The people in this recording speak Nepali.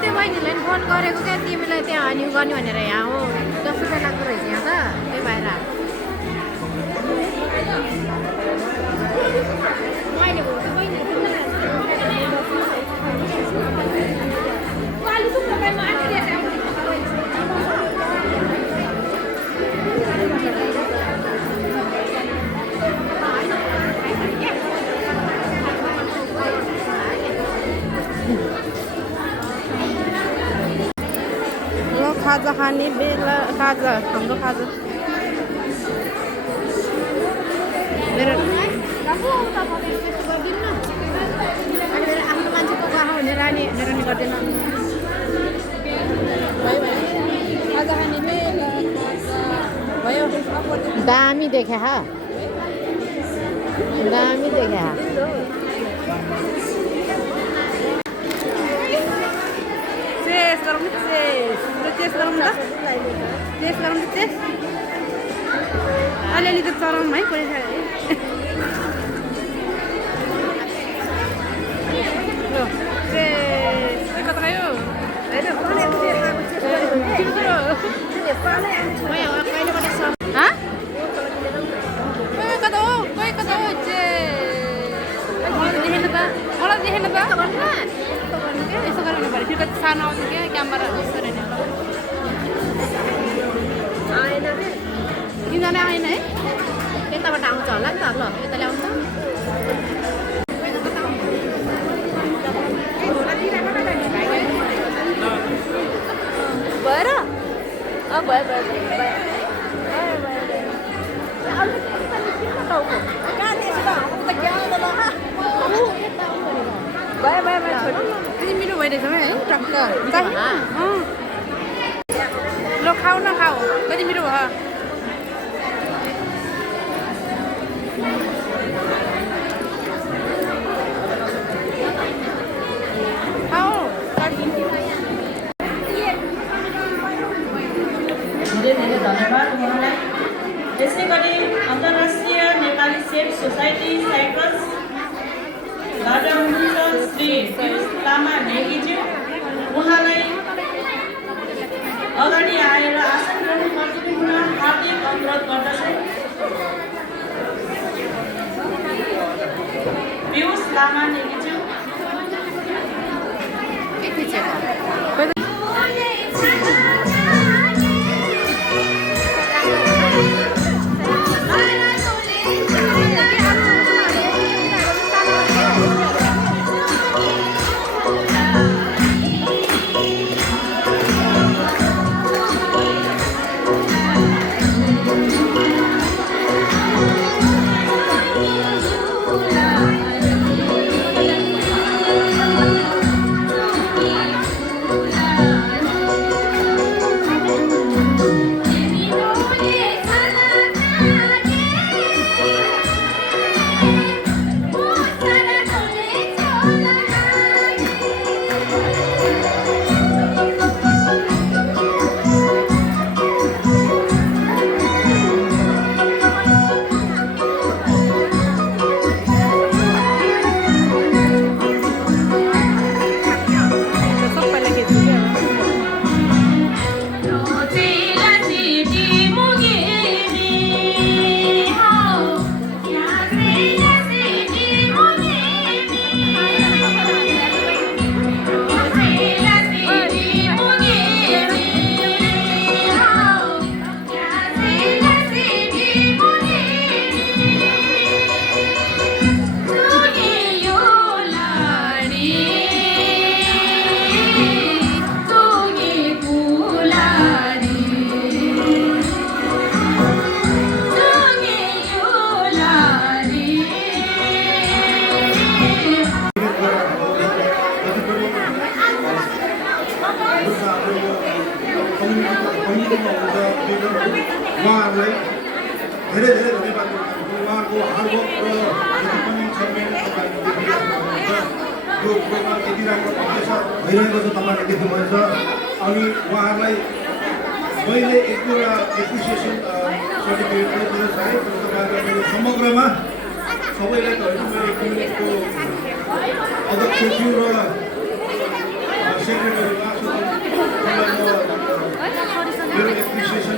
त्यो बहिनीलाई नि फोन गरेको क्या तिमीलाई त्यहाँ हन्यु गर्ने भनेर यहाँ हो 10 रुपियाँ लाग्दो रहेछ यहाँ त त्यही भएर मैले भनेको बहिनी खाजा खाने बेला खाजा हाम्रो खाजा मेरो आफ्नो मान्छेको कहाँ हुने रानी मेरो नि गर्दैन खाजा खाने बेला भयो दामी देखे हा दामी देखे हा टेस्ट गरौँ टेस्ट गरौँ त टेस्ट गरौँ त टेस्ट अलिअलि त चलाउँ है कोही ल टेस्ट कता खायो कता हो कोही कता हो मलाई देखेन त यसो गर्नु पऱ्यो फेरि कति सानो आउँछ क्या क्यामेरा यस्तो रहेन आएन तिनजना आएन है यताबाट आउँछ होला नि त ल यता ल्याउँछ भएर भयो मिठो भइरहेछ है टक्क ल खाऊ न खाऊ कति मिठो भयो धेरै धन्यवाद उहाँलाई त्यसै गरी अन्तर्राष्ट्रिय नेपाली सेफ सोसाइटी साइप्रसबाट हुनुहुन्छ श्री पियुष लामा नेगीज्यू उहाँलाई अगाडि आएर आसन ग्रहण गरिदिनु हुन हार्दिक अनुरोध गर्दछु पियुष लामा नेगीज्यू उहाँहरूलाई धेरै धेरै धन्यवाद उहाँको हार्डवर्क र जति पनि छनमेल यो प्रोग्राम यति राम्रो भइरहेको छ तपाईँहरूले देख्नुभएछ अनि उहाँहरूलाई मैले एक दुईवटा एप्रिसिएसन सर्टिफिकेट दिन चाहेँ तपाईँहरूलाई मैले समग्रमा सबैलाई त मेरो क्लिनिकको अध्यक्ष थियो र सेक्रेटरीमा मेरो एप्रिसिएसन